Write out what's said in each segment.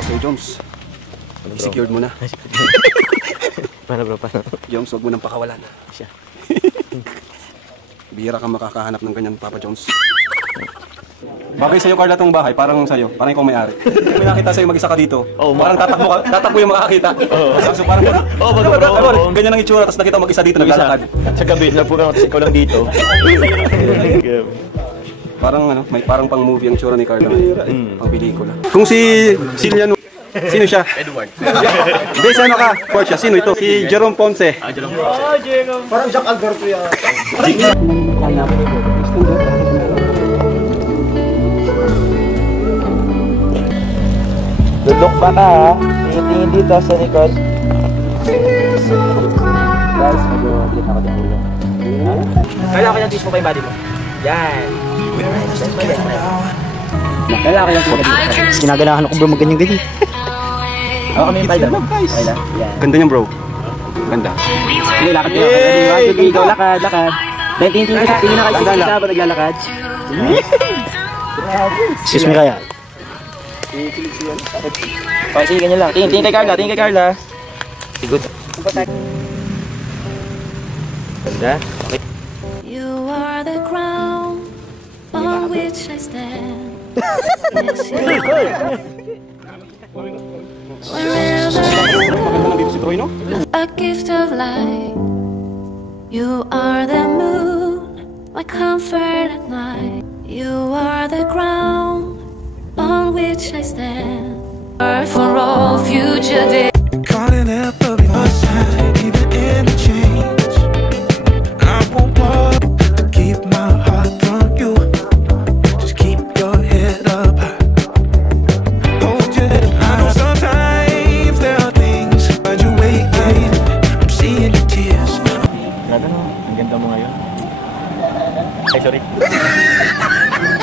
Okay, Joms. I-secured mo na. Paano bro, paano? Joms, huwag mo nang pakawalan. Siya. Bihira kang makakahanap ng ganyan, Papa Jones. Bagay sa'yo, Carla, tong bahay. Parang sa'yo. Parang ikaw may-ari. May nakita sa'yo mag-isa ka dito. Oh, parang tatakbo yung makakita. So parang ganyan ang itsura, tapos nakita mo mag-isa dito, naglalakad. Sa gabi, napurang kasi ikaw lang dito. Parang ano, may parang pang movie ang itsura ni Carla. Pang pelikula. Kung si Cillian, sino siya? Edward. Hindi, sana ka. Coach siya. Sino ito? Si Jerome Ponce. Jerome Ponce. Oh, Jerome. Parang Jack Alberto yan. Dudok pa ka ha. Tingin-tingin dito sa likod. Guys, mag-ulit ako ng ulo. Kailangan ko yung twist mo pa yung body mo. Yan. Kailangan ko yung twist mo. Kinaganahan ako bro mag-ganyan-ganyan. Ako kami yung palda. Ganda niyan, bro. Ganda. Sige, lakad ka. Sige, ikaw lakad. Tingin-tingin na kayo sa ba naglalakad? Excuse me kaya. Oh, sige, ganyan lang. Tingin kay Carla. Good. Ganda. Okay. You are the ground on which I stand. Wherever I go, a gift of light. You are the moon, my comfort at night. You are the ground on which I stand. For all future days. Calling out for my side, even in the change. I won't walk to keep my heart from you. Just keep your head up high. Hold your head. I know sometimes there are things but you waiting. I'm seeing your tears. Grabe no, ang ganda mo ngayon. Ay, sorry.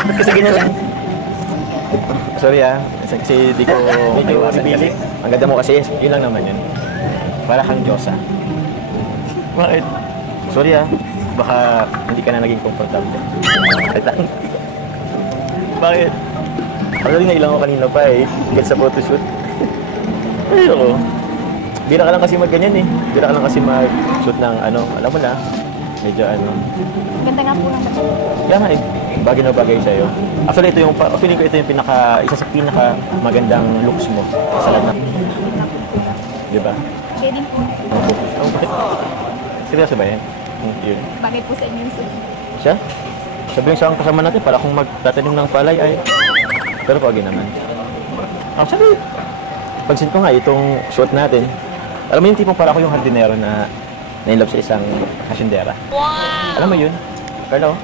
Ba't kasi ganyan lang? Sorry kasi di ko revealing. Ang ganda mo kasi, yun lang naman yun. Para kang Diyosa. Bakit? Sorry baka hindi ka na naging komportable. Bakit? Actually nailang ko kanina pa hanggang sa photoshoot. Ay ako. Bira ka lang kasi mag-ganyan Bira ka lang kasi mag-shoot ng alam mo na. Medyo Ganda nga po lang ba? Kaya nga bagay na bagay sa'yo. Actually, feeling ko ito yung isa sa pinaka magandang looks mo sa lahat ng... Diba? Kaya din po. Seryoso ba yan? Yun. Bagay po sa inyo yung suit. Siya? Sabi lang sa kasama natin, para kung magtatanim ng palay pero pagi naman. Actually, pansin ko nga itong suot natin. Alam mo yung tipong para ko yung hardinero na in love sa isang hasyendera. Wow! Alam mo yun? Carlo?